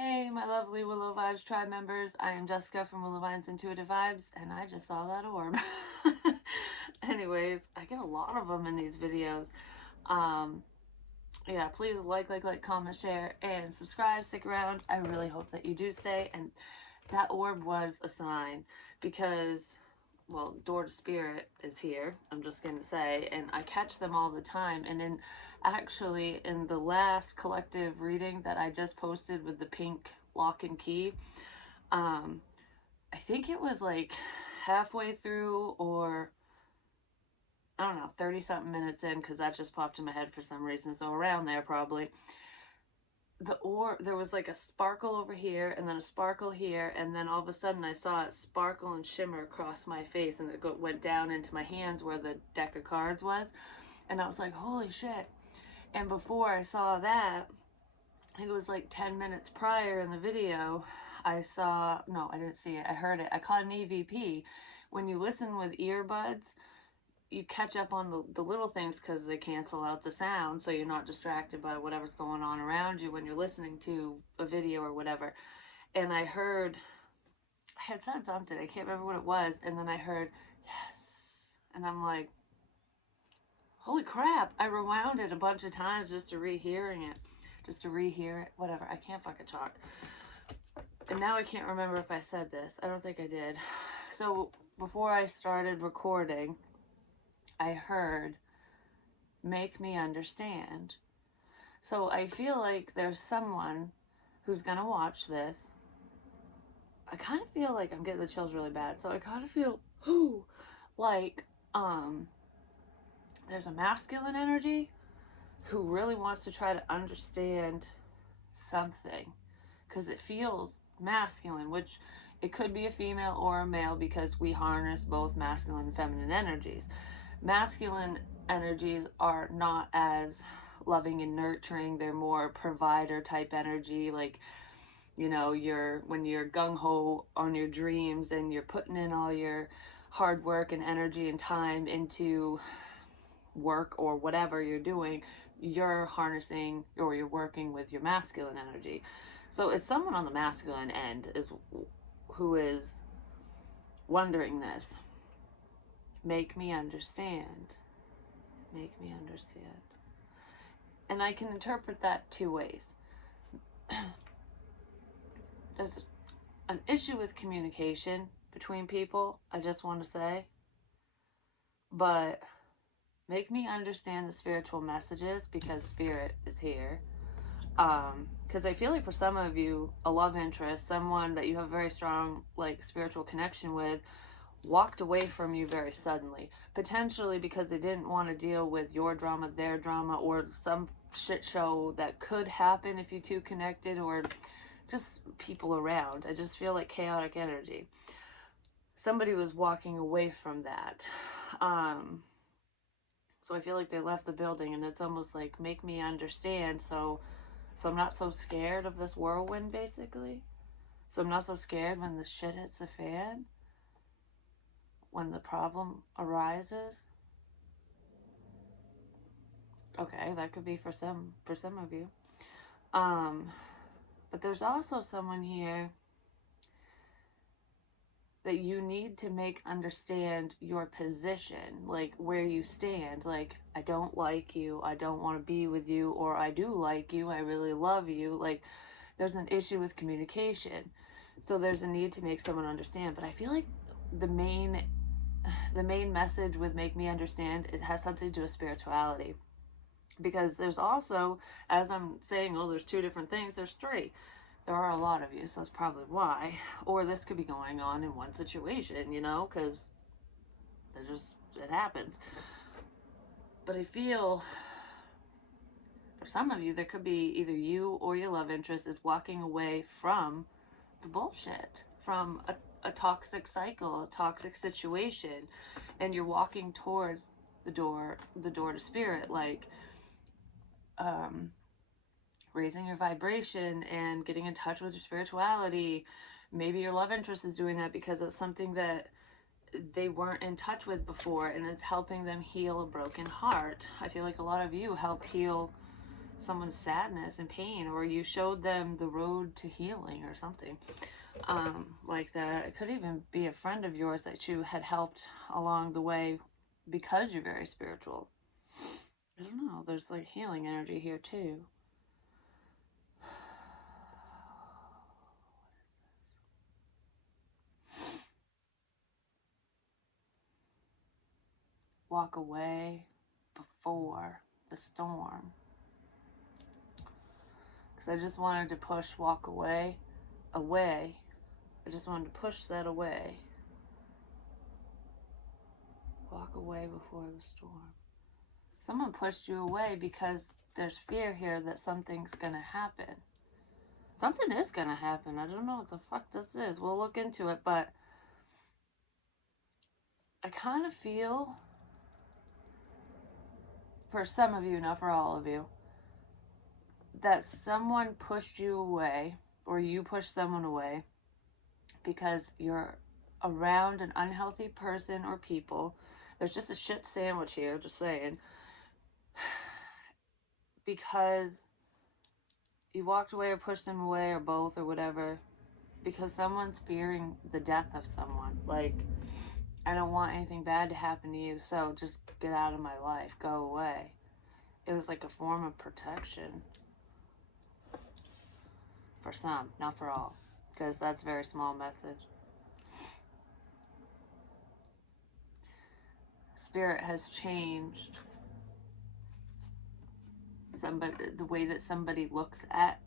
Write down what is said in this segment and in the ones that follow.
Hey, my lovely Willow Vibes tribe members. I am Jessica from Willow Vines Intuitive Vibes, and I just saw that orb. Anyways, I get a lot of them in these videos. Um, yeah, please like, comment, share, and subscribe. Stick around. I really hope that you do stay. And that orb was a sign because, well, Door to Spirit is here, I'm just going to say, and I catch them all the time. And actually, in the last collective reading that I just posted with the pink lock and key, I think it was like halfway through, or I don't know, 30 something minutes in, because that just popped in my head for some reason, so around there probably. There was like a sparkle over here, and then a sparkle here, and then all of a sudden I saw it sparkle and shimmer across my face, and it went down into my hands where the deck of cards was, and I was like, holy shit. And before I saw that, it was like 10 minutes prior in the video, I didn't see it, I heard it. I caught an EVP. When you listen with earbuds, you catch up on the little things because they cancel out the sound, so you're not distracted by whatever's going on around you when you're listening to a video or whatever. And I had said something, I can't remember what it was, and then I heard, yes, and I'm like, holy crap. I rewound it a bunch of times just to rehear it, whatever. I can't fucking talk. And now I can't remember if I said this. I don't think I did. So before I started recording, I heard, make me understand. So I feel like there's someone who's gonna watch this. I kind of feel like I'm getting the chills really bad. So I kind of feel, like, there's a masculine energy who really wants to try to understand something, because it feels masculine, which it could be a female or a male, because we harness both masculine and feminine energies. Masculine energies are not as loving and nurturing. They're more provider type energy, like, you know, when you're gung-ho on your dreams and you're putting in all your hard work and energy and time into work or whatever you're doing, you're harnessing or you're working with your masculine energy. So it's someone on the masculine end who is wondering this. Make me understand. Make me understand. And I can interpret that two ways. There's an issue with communication between people, I just want to say. But make me understand the spiritual messages, because spirit is here. Because I feel like for some of you, a love interest, someone that you have a very strong like spiritual connection with, walked away from you very suddenly, potentially because they didn't want to deal with your drama, their drama, or some shit show that could happen if you two connected, or just people around. I just feel like chaotic energy. Somebody was walking away from that. So I feel like they left the building, and it's almost like, make me understand, so I'm not so scared of this whirlwind, basically. So I'm not so scared when the shit hits the fan, when the problem arises. Okay, that could be for some of you. But there's also someone here that you need to make understand your position, like where you stand. Like, I don't like you, I don't want to be with you, or I do like you, I really love you. Like, there's an issue with communication. So there's a need to make someone understand. But I feel like the main message with make me understand, it has something to do with spirituality. Because there's also, as I'm saying, oh, there's two different things, there's three. There are a lot of you, so that's probably why. Or this could be going on in one situation, you know, because it happens. But I feel for some of you, there could be either you or your love interest is walking away from the bullshit, from a toxic cycle, a toxic situation, and you're walking towards the door to spirit, like raising your vibration and getting in touch with your spirituality. Maybe your love interest is doing that because it's something that they weren't in touch with before, and it's helping them heal a broken heart. I feel like a lot of you helped heal someone's sadness and pain, or you showed them the road to healing or something like that. It could even be a friend of yours that you had helped along the way because you're very spiritual. I don't know. There's like healing energy here too. Walk away before the storm. Because I just wanted to push walk away. I just wanted to push that away. Walk away before the storm. Someone pushed you away because there's fear here that something's gonna happen. Something is gonna happen. I don't know what the fuck this is. We'll look into it, but I kind of feel, for some of you, not for all of you, that someone pushed you away, or you pushed someone away because you're around an unhealthy person or people. There's just a shit sandwich here, just saying. Because you walked away or pushed them away or both or whatever, because someone's fearing the death of someone. Like, I don't want anything bad to happen to you, so just get out of my life, go away. It was like a form of protection. For some, not for all, because that's a very small message. Spirit has changed the way that somebody looks at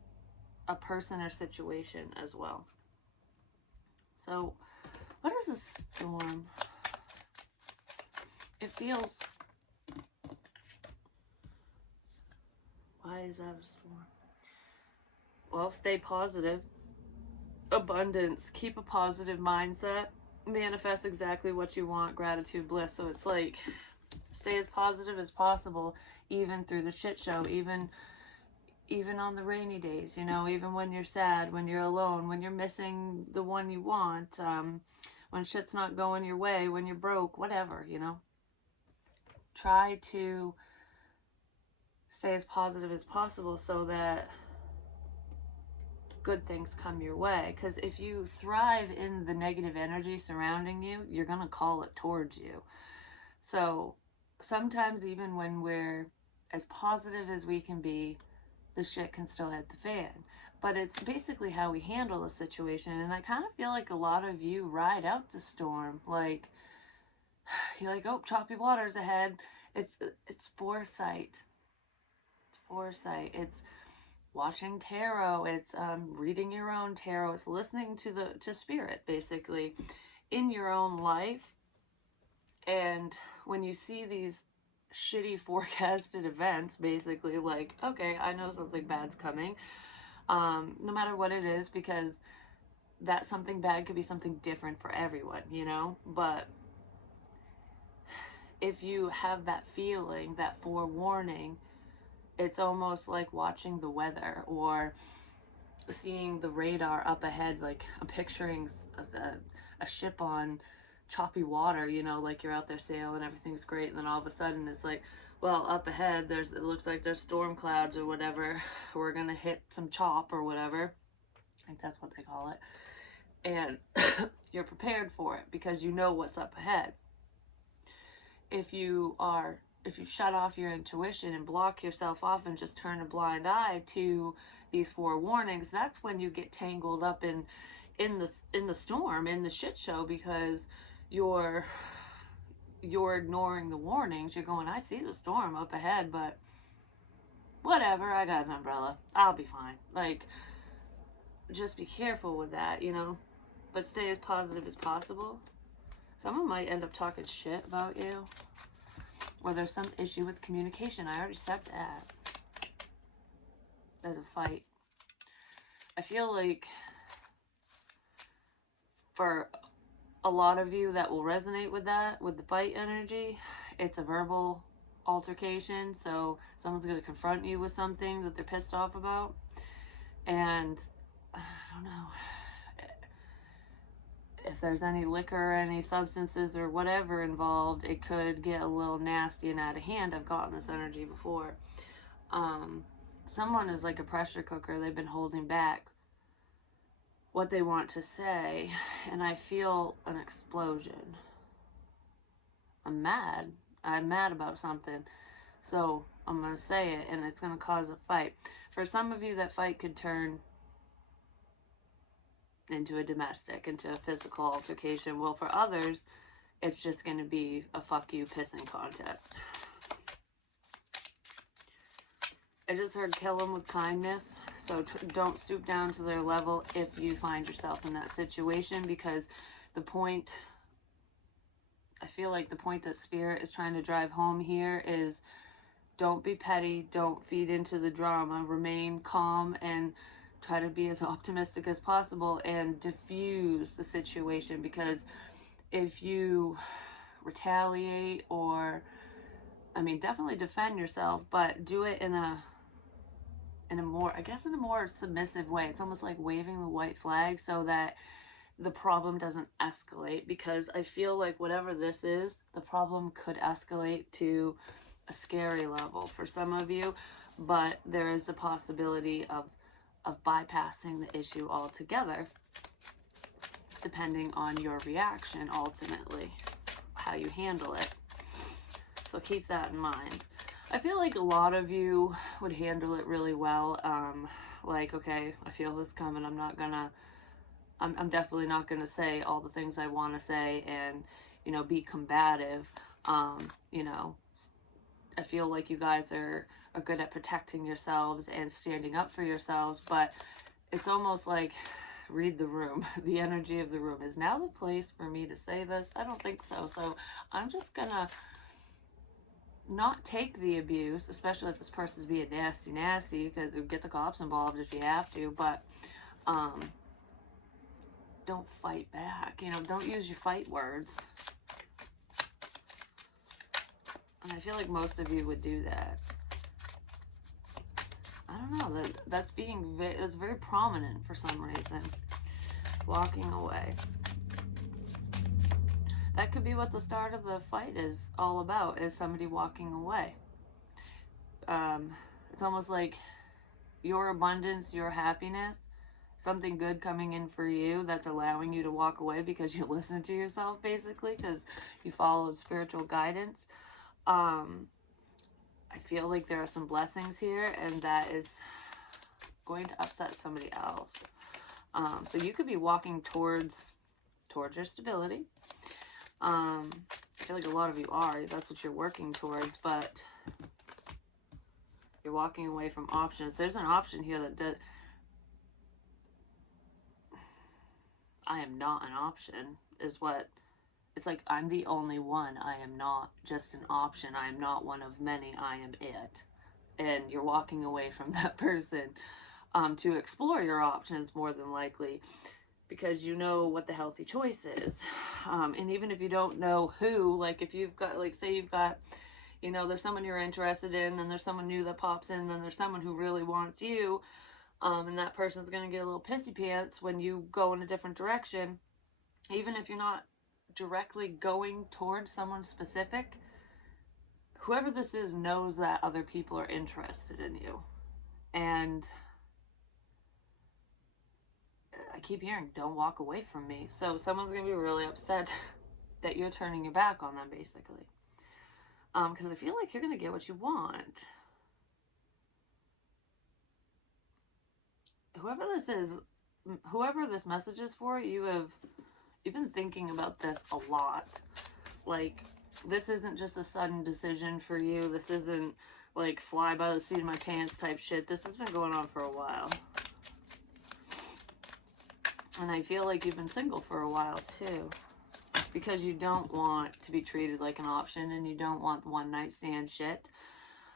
a person or situation as well. So, what is a storm? It feels... Why is that a storm? Well, stay positive. Abundance. Keep a positive mindset. Manifest exactly what you want. Gratitude, bliss. So it's like, stay as positive as possible, even through the shit show, even on the rainy days, you know, even when you're sad, when you're alone, when you're missing the one you want, when shit's not going your way, when you're broke, whatever, you know. Try to stay as positive as possible so that good things come your way. Because if you thrive in the negative energy surrounding you, you're going to call it towards you. So sometimes even when we're as positive as we can be, the shit can still hit the fan. But it's basically how we handle the situation. And I kind of feel like a lot of you ride out the storm. Like, you're like, oh, choppy waters ahead. It's foresight. It's foresight. It's watching tarot. It's reading your own tarot. It's listening to spirit, basically, in your own life. And when you see these shitty forecasted events, basically, like, okay, I know something bad's coming, no matter what it is, because that something bad could be something different for everyone, you know. But if you have that feeling, that forewarning, it's almost like watching the weather or seeing the radar up ahead. Like, I'm picturing a ship on choppy water, you know, like you're out there sailing, everything's great, and then all of a sudden it's like, well, up ahead it looks like there's storm clouds or whatever, we're gonna hit some chop or whatever. I think that's what they call it. And you're prepared for it because you know what's up ahead. If you shut off your intuition and block yourself off and just turn a blind eye to these forewarnings, that's when you get tangled up in the storm, in the shit show, because you're ignoring the warnings. You're going, I see the storm up ahead, but whatever, I got an umbrella, I'll be fine. Like, just be careful with that, you know, but stay as positive as possible. Someone might end up talking shit about you, or there's some issue with communication. I already said that. There's a fight. I feel like for a lot of you that will resonate with that, with the fight energy, it's a verbal altercation. So someone's going to confront you with something that they're pissed off about. And I don't know if there's any liquor, any substances or whatever involved, it could get a little nasty and out of hand. I've gotten this energy before. someone is like a pressure cooker. They've been holding back what they want to say, and I feel an explosion. I'm mad. I'm mad about something. So I'm going to say it, and it's going to cause a fight. For some of you, that fight could turn into a domestic, into a physical altercation. Well, for others, it's just going to be a fuck you pissing contest. I just heard kill them with kindness. So don't stoop down to their level if you find yourself in that situation, because the point, I feel like the point that Spirit is trying to drive home here is don't be petty, don't feed into the drama, remain calm and try to be as optimistic as possible and diffuse the situation, because if you retaliate or, I mean, definitely defend yourself, but do it in a more, I guess, in a more submissive way. It's almost like waving the white flag so that the problem doesn't escalate, because I feel like whatever this is, the problem could escalate to a scary level for some of you, but there is a possibility of bypassing the issue altogether, depending on your reaction ultimately, how you handle it. So keep that in mind. I feel like a lot of you would handle it really well. Like, okay, I feel this coming. I'm definitely not gonna say all the things I want to say and, you know, be combative. You know, I feel like you guys are good at protecting yourselves and standing up for yourselves, but it's almost like, read the room. The energy of the room. Is now the place for me to say this? I don't think so. So I'm just gonna not take the abuse, especially if this person's being nasty, because you get the cops involved if you have to, but don't fight back. You know, don't use your fight words. And I feel like most of you would do that. I don't know, that's very prominent for some reason. Walking away. That could be what the start of the fight is all about, is somebody walking away. It's almost like your abundance, your happiness, something good coming in for you that's allowing you to walk away because you listen to yourself, basically, because you followed spiritual guidance. I feel like there are some blessings here, and that is going to upset somebody else. So you could be walking towards your stability. I feel like a lot of you are. That's what you're working towards, but you're walking away from options. There's an option here that does. I am not an option, is what. It's like, I'm the only one. I am not just an option. I am not one of many. I am it. And you're walking away from that person to explore your options, more than likely, because you know what the healthy choice is. And even if you don't know who, like if you've got, like say you've got, you know, there's someone you're interested in, and there's someone new that pops in, and there's someone who really wants you, and that person's going to get a little pissy pants when you go in a different direction. Even if you're not directly going towards someone specific, whoever this is knows that other people are interested in you. And I keep hearing, don't walk away from me. So someone's going to be really upset that you're turning your back on them, basically. Because I feel like you're going to get what you want. Whoever this is, whoever this message is for, you've been thinking about this a lot. Like, this isn't just a sudden decision for you. This isn't like fly by the seat of my pants type shit. This has been going on for a while. And I feel like you've been single for a while too, because you don't want to be treated like an option, and you don't want one night stand shit.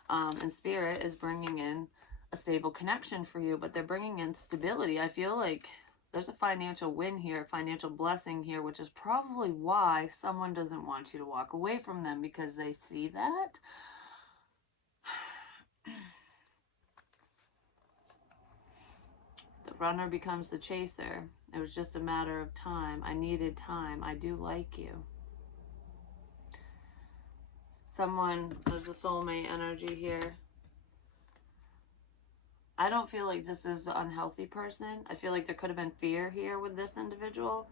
And Spirit is bringing in a stable connection for you, but they're bringing in stability. I feel like there's a financial win here, financial blessing here, which is probably why someone doesn't want you to walk away from them, because they see that. The runner becomes the chaser. It was just a matter of time. I needed time. I do like you. Someone, there's a soulmate energy here. I don't feel like this is the unhealthy person. I feel like there could have been fear here with this individual.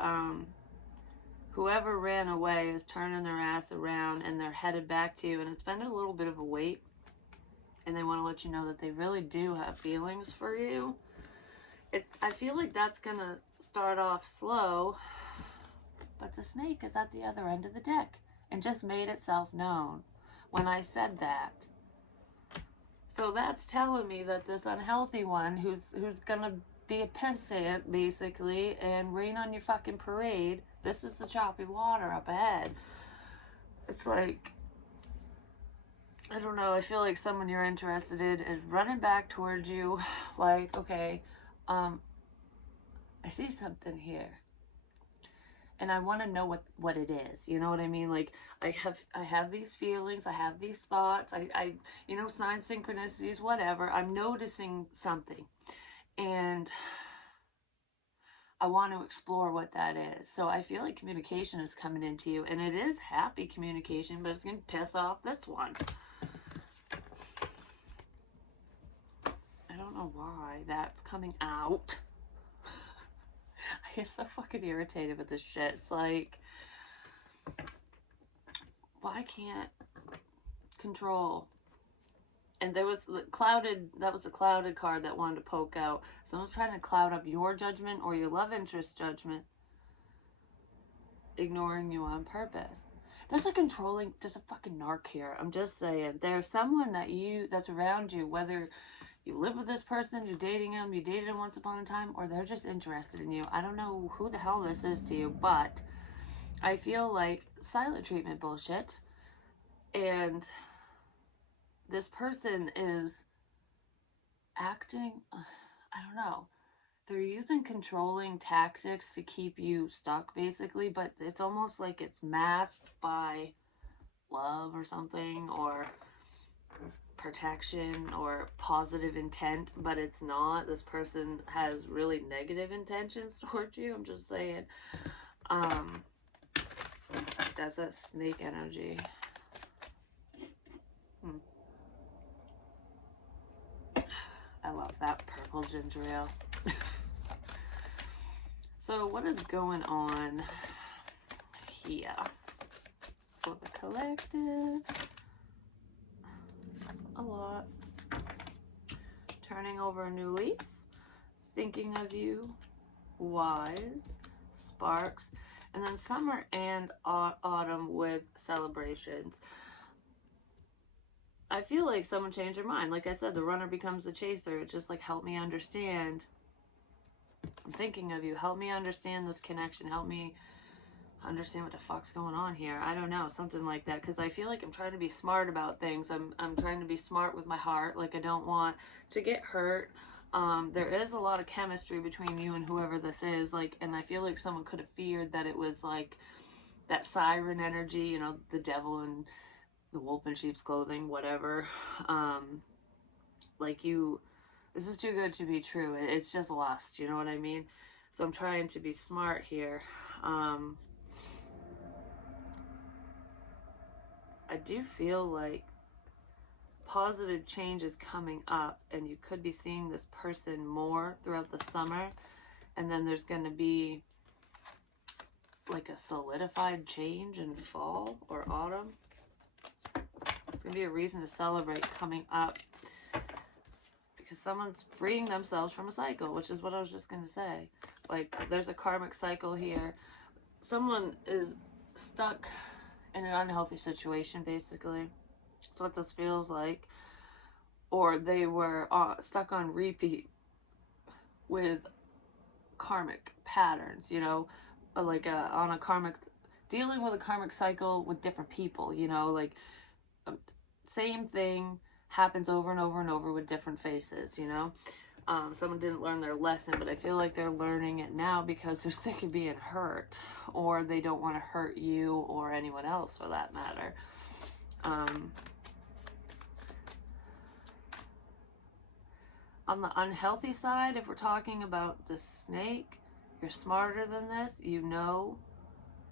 Um, Whoever ran away is turning their ass around and they're headed back to you, and it's been a little bit of a wait. And they want to let you know that they really do have feelings for you. I feel like that's gonna start off slow, but the snake is at the other end of the deck and just made itself known when I said that. So that's telling me that this unhealthy one who's gonna be a pissant basically and rain on your fucking parade. This is the choppy water up ahead. It's like, I don't know, I feel like someone you're interested in is running back towards you. Like, okay, I see something here. And I want to know what it is. You know what I mean? Like, I have these feelings, I have these thoughts, I you know, signs, synchronicities, whatever. I'm noticing something. And I want to explore what that is. So I feel like communication is coming into you, and it is happy communication, but it's going to piss off this one. I don't know why that's coming out. I get so fucking irritated with this shit. It's like, why can't control? And there was clouded, that was a clouded card that wanted to poke out. Someone's trying to cloud up your judgment or your love interest judgment, ignoring you on purpose. There's a controlling, there's a fucking narc here. I'm just saying. There's someone that's around you, whether you live with this person, you're dating him, you dated him once upon a time, or they're just interested in you. I don't know who the hell this is to you, but I feel like silent treatment bullshit. And this person is acting, I don't know. They're using controlling tactics to keep you stuck, basically, but it's almost like it's masked by love or something, or protection or positive intent, but it's not. This person has really negative intentions towards you. I'm just saying. That's that snake energy. I love that purple ginger ale. So what is going on here for the collective? A lot. Turning over a new leaf. Thinking of you. Wise. Sparks. And then summer and autumn with celebrations. I feel like someone changed their mind. Like I said, the runner becomes the chaser. It's just like, help me understand. I'm thinking of you. Help me understand this connection. Help me understand what the fuck's going on here. I don't know, something like that. Because I feel like I'm trying to be smart about things. I'm trying to be smart with my heart. Like, I don't want to get hurt. There is a lot of chemistry between you and whoever this is. Like, and I feel like someone could have feared that it was like that siren energy, you know, the devil and the wolf in sheep's clothing, whatever. Like, this is too good to be true. It's just lust, you know what I mean? So I'm trying to be smart here. I do feel like positive change is coming up, and you could be seeing this person more throughout the summer, and then there's going to be like a solidified change in fall or autumn. It's going to be a reason to celebrate coming up, because someone's freeing themselves from a cycle, which is what I was just going to say. Like, there's a karmic cycle here. Someone is stuck in an unhealthy situation, basically. That's what this feels like. Or they were stuck on repeat with karmic patterns, you know, like on a karmic, dealing with a karmic cycle with different people, you know, like same thing happens over and over and over with different faces, you know. Someone didn't learn their lesson, but I feel like they're learning it now because they're sick of being hurt, or they don't want to hurt you or anyone else for that matter. On the unhealthy side, if we're talking about the snake, you're smarter than this. You know,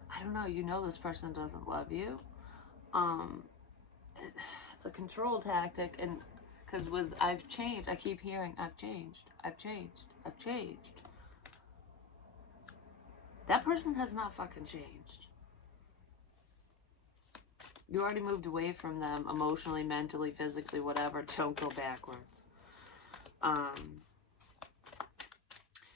I don't know, you know this person doesn't love you. It's a control tactic, and Because with I've changed, I keep hearing, I've changed, I've changed, I've changed. That person has not fucking changed. You already moved away from them emotionally, mentally, physically, whatever. Don't go backwards.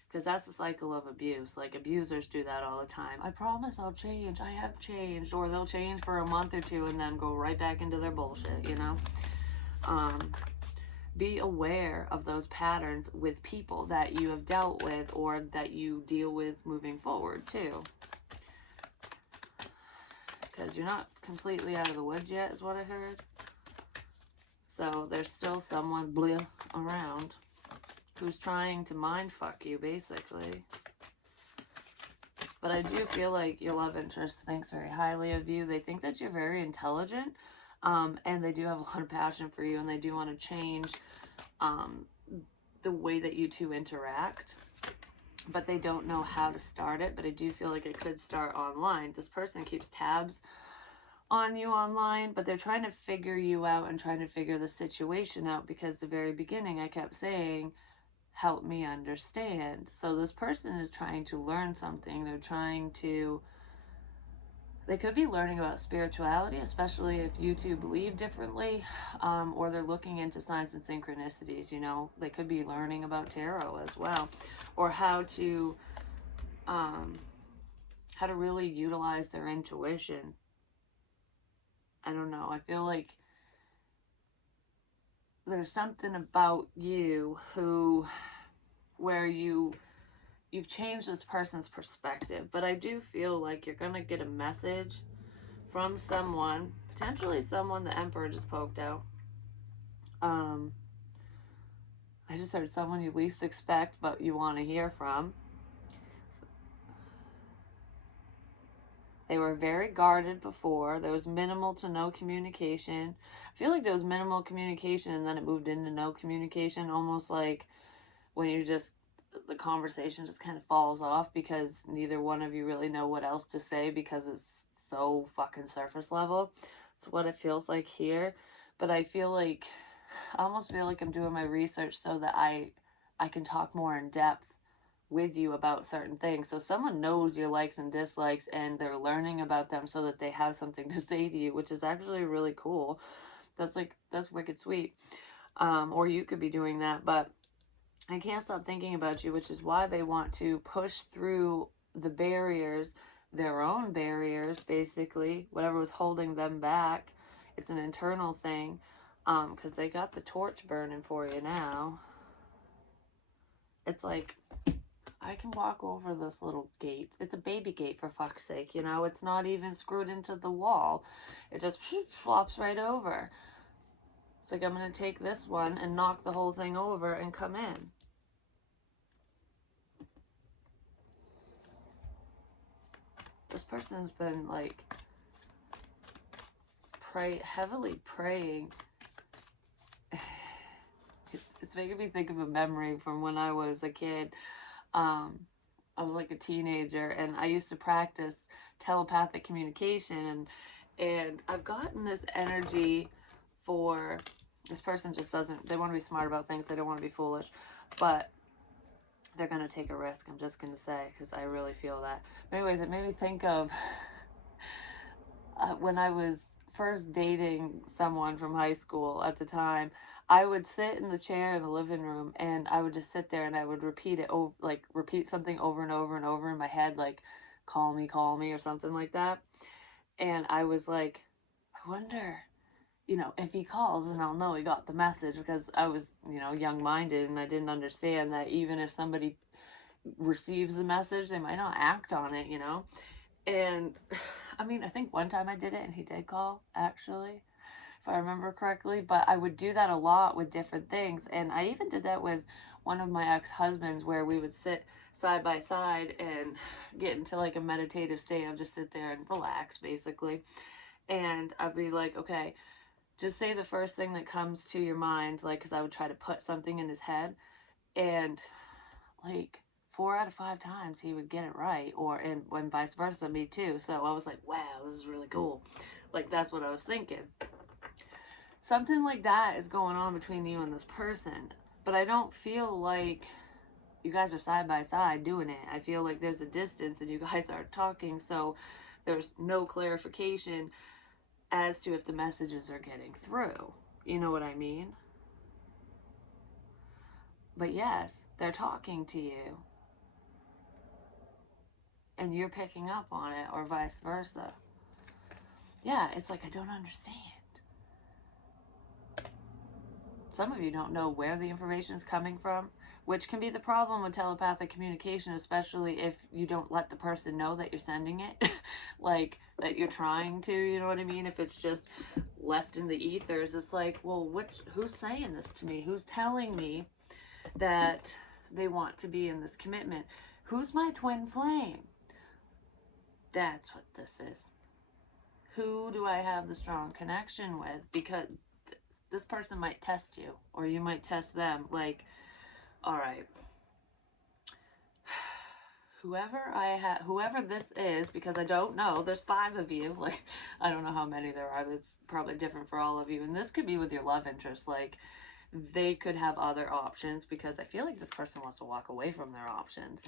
Because that's the cycle of abuse. Like, abusers do that all the time. I promise I'll change. I have changed. Or they'll change for a month or two and then go right back into their bullshit, you know? Be aware of those patterns with people that you have dealt with or that you deal with moving forward, too. Because you're not completely out of the woods yet, is what I heard. So there's still someone around who's trying to mind fuck you, basically. But I do feel like your love interest thinks very highly of you. They think that you're very intelligent, and they do have a lot of passion for you, and they do want to change the way that you two interact. But they don't know how to start it. But I do feel like it could start online. This person keeps tabs on you online, but they're trying to figure you out and trying to figure the situation out, because the very beginning I kept saying, help me understand. So this person is trying to learn something. They could be learning about spirituality, especially if you two believe differently, or they're looking into signs and synchronicities, you know. They could be learning about tarot as well, or how to really utilize their intuition. I don't know. I feel like there's something about you where you've changed this person's perspective. But I do feel like you're going to get a message from someone, potentially someone the Emperor just poked out. I just heard someone you least expect but you want to hear from. They were very guarded before. There was minimal to no communication. I feel like there was minimal communication and then it moved into no communication, almost like when the conversation just kind of falls off because neither one of you really know what else to say because it's so fucking surface level. It's what it feels like here. But I almost feel like I'm doing my research so that I can talk more in depth with you about certain things. So someone knows your likes and dislikes and they're learning about them so that they have something to say to you, which is actually really cool. That's wicked sweet. Or you could be doing that, but I can't stop thinking about you, which is why they want to push through the barriers, their own barriers, basically, whatever was holding them back. It's an internal thing, because they got the torch burning for you now. It's like, I can walk over this little gate. It's a baby gate, for fuck's sake, you know? It's not even screwed into the wall. It just flops right over. It's like, I'm going to take this one and knock the whole thing over and come in. This person's been, like, heavily praying. It's making me think of a memory from when I was a kid. I was like a teenager, and I used to practice telepathic communication, and I've gotten this energy for this person they want to be smart about things, they don't want to be foolish, but they're going to take a risk, I'm just going to say, because I really feel that. But anyways, it made me think of when I was first dating someone from high school at the time. I would sit in the chair in the living room and I would just sit there and I would repeat something over and over and over in my head, like, call me, or something like that. And I was like, I wonder, if he calls and I'll know he got the message, because I was, young-minded and I didn't understand that even if somebody receives the message, they might not act on it, And I mean, I think one time I did it and he did call, actually, if I remember correctly, but I would do that a lot with different things. And I even did that with one of my ex-husbands, where we would sit side by side and get into like a meditative state. I'd just sit there and relax, basically. And I'd be like, okay, just say the first thing that comes to your mind, like, because I would try to put something in his head, and like 4 out of 5 times he would get it right, and vice versa, me too. So I was like, wow, this is really cool. Like, that's what I was thinking. something like that is going on between you and this person. But I don't feel like you guys are side by side doing it. I feel like there's a distance and you guys aren't talking, so there's no clarification as to if the messages are getting through. You know what I mean? But yes, they're talking to you. And you're picking up on it, or vice versa. Yeah, it's like, I don't understand. Some of you don't know where the information is coming from, which can be the problem with telepathic communication, especially if you don't let the person know that you're sending it. Like, that you're trying to, you know what I mean? If it's just left in the ethers, it's like, well, who's saying this to me? Who's telling me that they want to be in this commitment? Who's my twin flame? That's what this is. Who do I have the strong connection with? Because this person might test you, or you might test them. Like, all right, whoever this is, because I don't know, there's 5 of you. Like, I don't know how many there are. It's probably different for all of you. And this could be with your love interest. Like, they could have other options, because I feel like this person wants to walk away from their options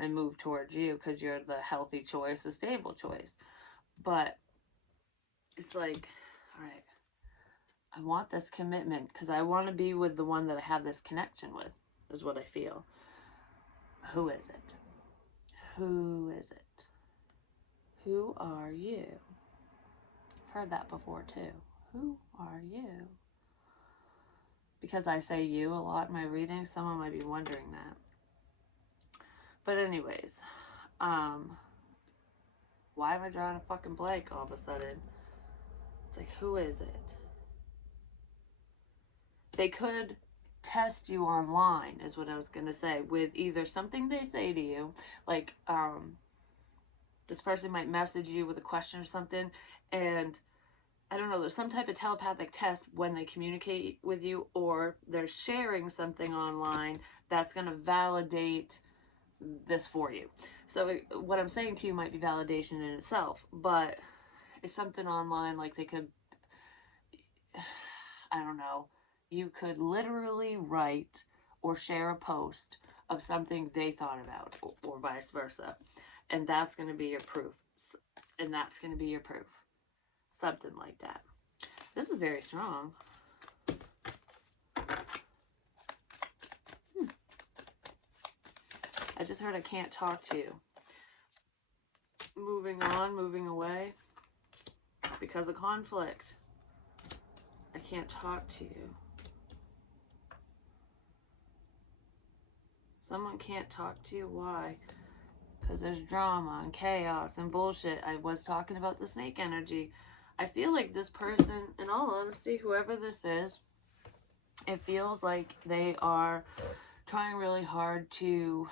and move towards you, because you're the healthy choice, the stable choice. But it's like, all right, I want this commitment because I want to be with the one that I have this connection with, is what I feel. Who is it? Who is it? Who are you? I've heard that before too. Who are you? Because I say you a lot in my readings, someone might be wondering that. But anyways, why am I drawing a fucking blank all of a sudden? It's like, who is it? They could test you online, is what I was going to say, with either something they say to you, like, this person might message you with a question or something, and I don't know, there's some type of telepathic test when they communicate with you, or they're sharing something online that's going to validate this for you. So what I'm saying to you might be validation in itself, but it's something online, like they could, I don't know, you could literally write or share a post of something they thought about, or vice versa. And that's going to be your proof. And that's going to be your proof. Something like that. This is very strong. I just heard I can't talk to you. Moving on, moving away. Because of conflict. I can't talk to you. Someone can't talk to you. Why? Because there's drama and chaos and bullshit. I was talking about the snake energy. I feel like this person, in all honesty, whoever this is, it feels like they are trying really hard to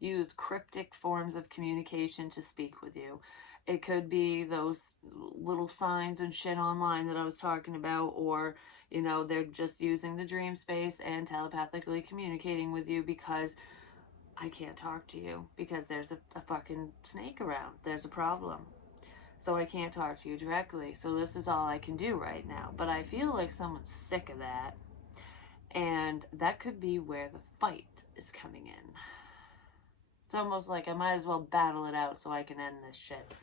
use cryptic forms of communication to speak with you. It could be those little signs and shit online that I was talking about, or, you know, they're just using the dream space and telepathically communicating with you because I can't talk to you because there's a fucking snake around. There's a problem. So I can't talk to you directly. So this is all I can do right now. But I feel like someone's sick of that. And that could be where the fight is coming in. It's almost like I might as well battle it out so I can end this shit.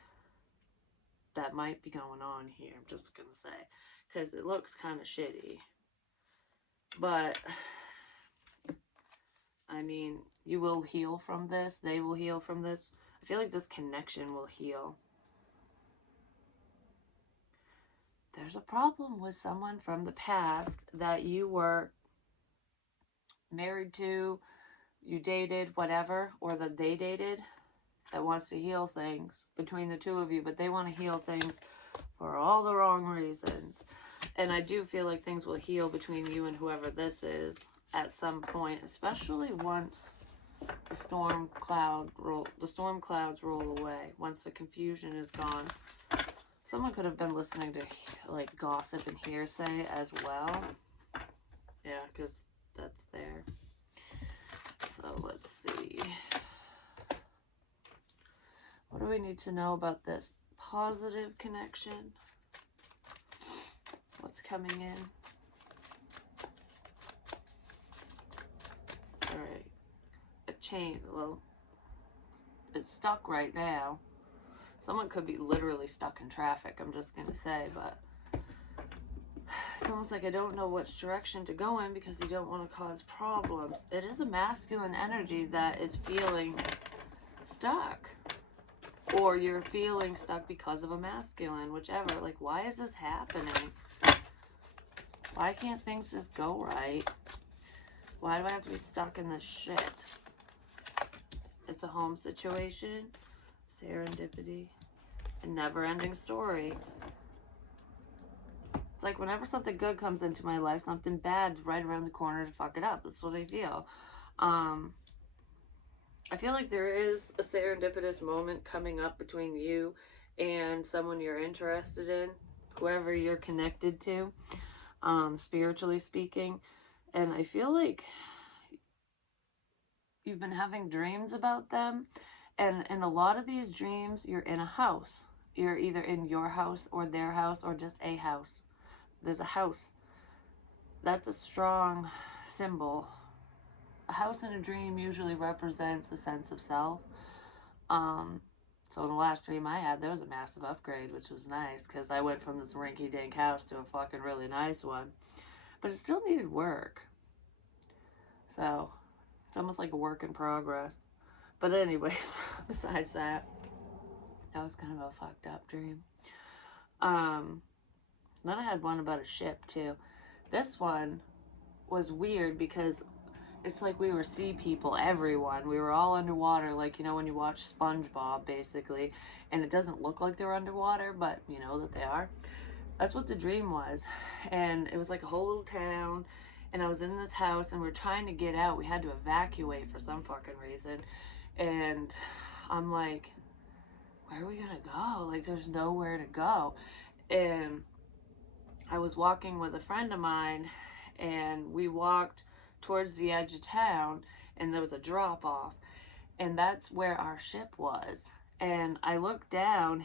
That might be going on here, I'm just going to say. Because it looks kind of shitty. But, I mean, you will heal from this. They will heal from this. I feel like this connection will heal. There's a problem with someone from the past that you were married to, you dated, whatever, or that they dated, that wants to heal things between the two of you, but they want to heal things for all the wrong reasons. And I do feel like things will heal between you and whoever this is at some point, especially once the storm clouds roll away, once the confusion is gone. Someone could have been listening to like gossip and hearsay as well. Yeah, because that's there. So let's see. What do we need to know about this positive connection? coming in. Alright. A change. Well, it's stuck right now. Someone could be literally stuck in traffic, I'm just going to say, but it's almost like I don't know which direction to go in because you don't want to cause problems. It is a masculine energy that is feeling stuck. Or you're feeling stuck because of a masculine, whichever. Like, why is this happening? Why can't things just go right? Why do I have to be stuck in this shit? It's a home situation, serendipity, a never-ending story. It's like whenever something good comes into my life, something bad's right around the corner to fuck it up. That's what I feel. I feel like there is a serendipitous moment coming up between you and someone you're interested in, whoever you're connected to, spiritually speaking. And I feel like you've been having dreams about them. And in a lot of these dreams, you're in a house. You're either in your house or their house or just a house. There's a house. That's a strong symbol. A house in a dream usually represents a sense of self. So in the last dream I had, there was a massive upgrade, which was nice because I went from this rinky-dink house to a fucking really nice one. But it still needed work. So it's almost like a work in progress. But anyways, besides that, that was kind of a fucked up dream. Then I had one about a ship too. This one was weird because it's like we were sea people, everyone. We were all underwater, like, you know, when you watch SpongeBob, basically. And it doesn't look like they're underwater, but you know that they are. That's what the dream was. And it was like a whole little town. And I was in this house and we were trying to get out. We had to evacuate for some fucking reason. And I'm like, where are we gonna go? Like, there's nowhere to go. And I was walking with a friend of mine and we walked towards the edge of town and there was a drop off and that's where our ship was. And I looked down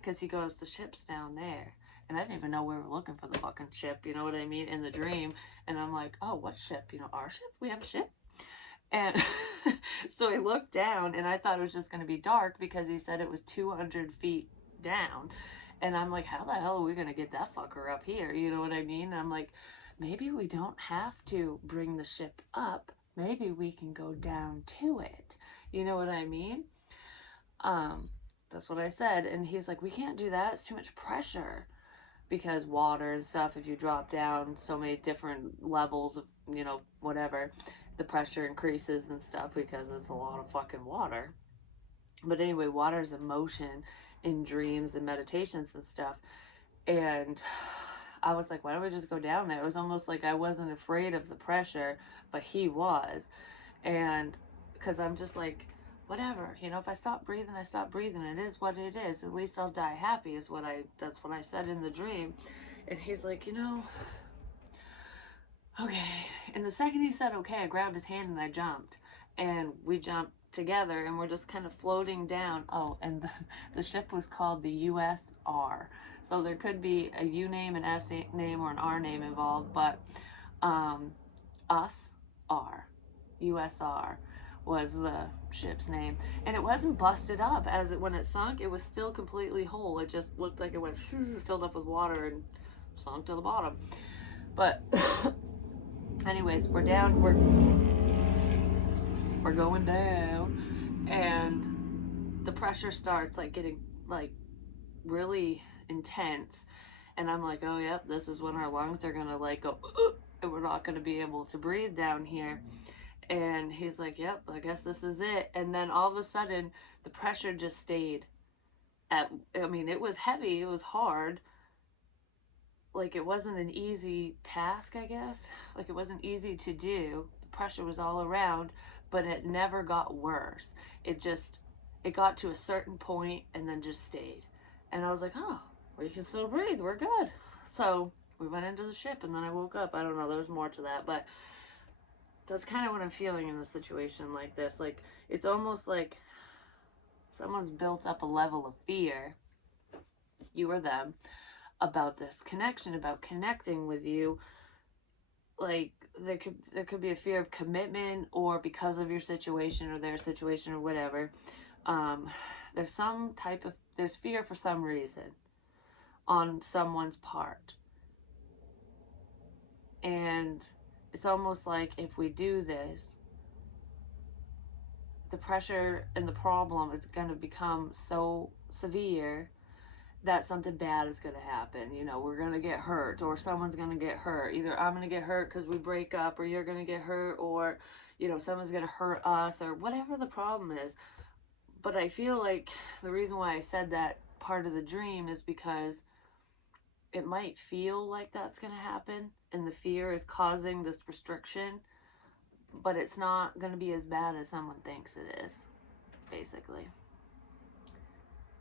because he goes, the ship's down there. And I didn't even know we were looking for the fucking ship, you know what I mean, in the dream. And I'm like, oh, what ship? You know, our ship? We have a ship? And so I looked down and I thought it was just going to be dark because he said it was 200 feet down. And I'm like, how the hell are we going to get that fucker up here? You know what I mean? And I'm like, maybe we don't have to bring the ship up. Maybe we can go down to it. You know what I mean? That's what I said. And he's like, we can't do that. It's too much pressure. Because water and stuff, if you drop down so many different levels of, you know, whatever, the pressure increases and stuff because it's a lot of fucking water. But anyway, water is emotion in dreams and meditations and stuff. And I was like, why don't we just go down there? It was almost like I wasn't afraid of the pressure, but he was. And because I'm just like, whatever, you know, if I stop breathing, I stop breathing. It is what it is. At least I'll die happy that's what I said in the dream. And he's like, you know, okay. And the second he said, okay, I grabbed his hand and I jumped. And we jumped together and we're just kind of floating down. Oh, and the ship was called the USR. So there could be a U name, an S name, or an R name involved, but us are. USR was the ship's name. And it wasn't busted up as when it sunk, it was still completely whole. It just looked like it went filled up with water and sunk to the bottom. But anyways, we're down, we're going down, and the pressure starts like getting like really intense. And I'm like, oh yep, this is when our lungs are gonna like go and we're not gonna be able to breathe down here. And he's like, yep, I guess this is it. And then all of a sudden the pressure just stayed at, I mean, it was heavy, it was hard, like it wasn't an easy task, I guess, like it wasn't easy to do. The pressure was all around, but it never got worse. It got to a certain point and then just stayed. And I was like, oh, we can still breathe, we're good. So we went into the ship and then I woke up. I don't know, there's more to that, but that's kind of what I'm feeling in a situation like this. Like, it's almost like someone's built up a level of fear, you or them, about this connection, about connecting with you. Like there could be a fear of commitment, or because of your situation or their situation or whatever. There's some type of, there's fear for some reason on someone's part. And it's almost like if we do this, the pressure and the problem is going to become so severe that something bad is going to happen. You know, we're going to get hurt, or someone's going to get hurt. Either I'm going to get hurt because we break up, or you're going to get hurt, or, you know, someone's going to hurt us, or whatever the problem is. But I feel like the reason why I said that part of the dream is because it might feel like that's going to happen, and the fear is causing this restriction, but it's not going to be as bad as someone thinks it is, basically.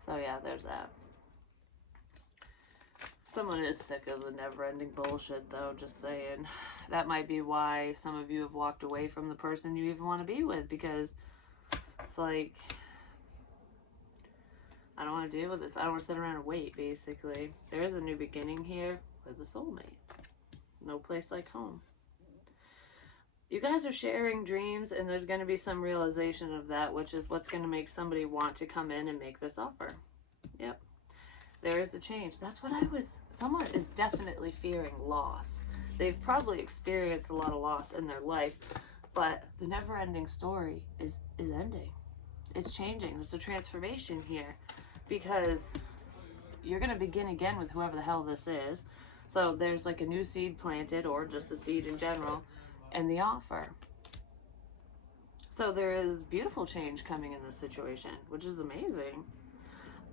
So yeah, there's that. Someone is sick of the never-ending bullshit, though, just saying. That might be why some of you have walked away from the person you even want to be with, because it's like, I don't want to deal with this. I don't want to sit around and wait, basically. There is a new beginning here with a soulmate. No place like home. You guys are sharing dreams, and there's going to be some realization of that, which is what's going to make somebody want to come in and make this offer. Yep. There is a change. That's what I was... Someone is definitely fearing loss. They've probably experienced a lot of loss in their life, but the never-ending story is ending. It's changing. There's a transformation here, because you're going to begin again with whoever the hell this is. So there's like a new seed planted, or just a seed in general, and the offer. So there is beautiful change coming in this situation, which is amazing.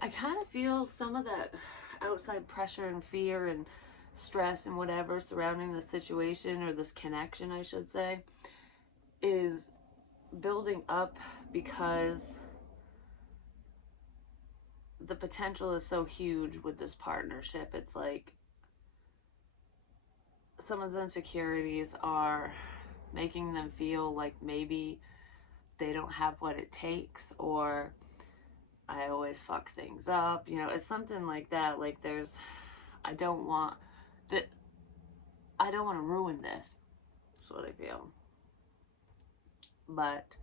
I kind of feel some of that outside pressure and fear and stress and whatever surrounding the situation, or this connection, I should say, is building up because the potential is so huge with this partnership. It's like someone's insecurities are making them feel like maybe they don't have what it takes, or I always fuck things up. You know, it's something like that. Like there's, I don't want to ruin this. That's what I feel. But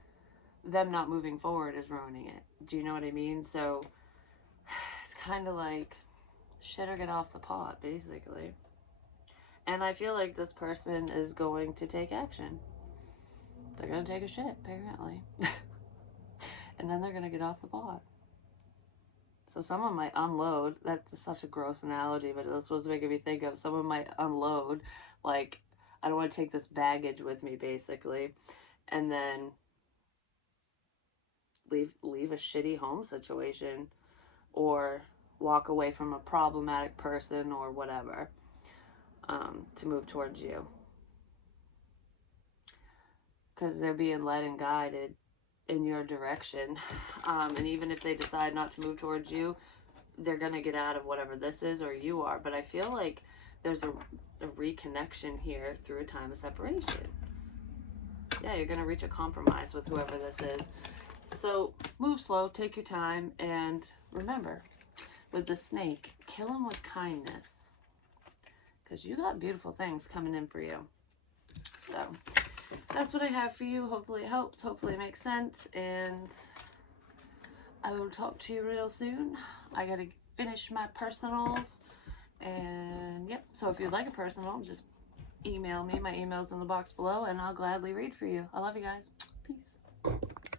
them not moving forward is ruining it. Do you know what I mean? So it's kind of like shit or get off the pot, basically. And I feel like this person is going to take action. They're going to take a shit, apparently. And then they're going to get off the pot. So someone might unload. That's such a gross analogy, but that's what's making me think of. Someone might unload, like, I don't want to take this baggage with me, basically. And then leave a shitty home situation, or walk away from a problematic person or whatever, to move towards you. Because they're being led and guided in your direction. And even if they decide not to move towards you, they're going to get out of whatever this is, or you are. But I feel like there's a reconnection here through a time of separation. Yeah, you're going to reach a compromise with whoever this is. So move slow, take your time, and remember, with the snake, kill him with kindness. Because you got beautiful things coming in for you. So that's what I have for you. Hopefully it helps. Hopefully it makes sense. And I will talk to you real soon. I got to finish my personals. And yep. So if you'd like a personal, just email me. My email's in the box below, and I'll gladly read for you. I love you guys. Peace.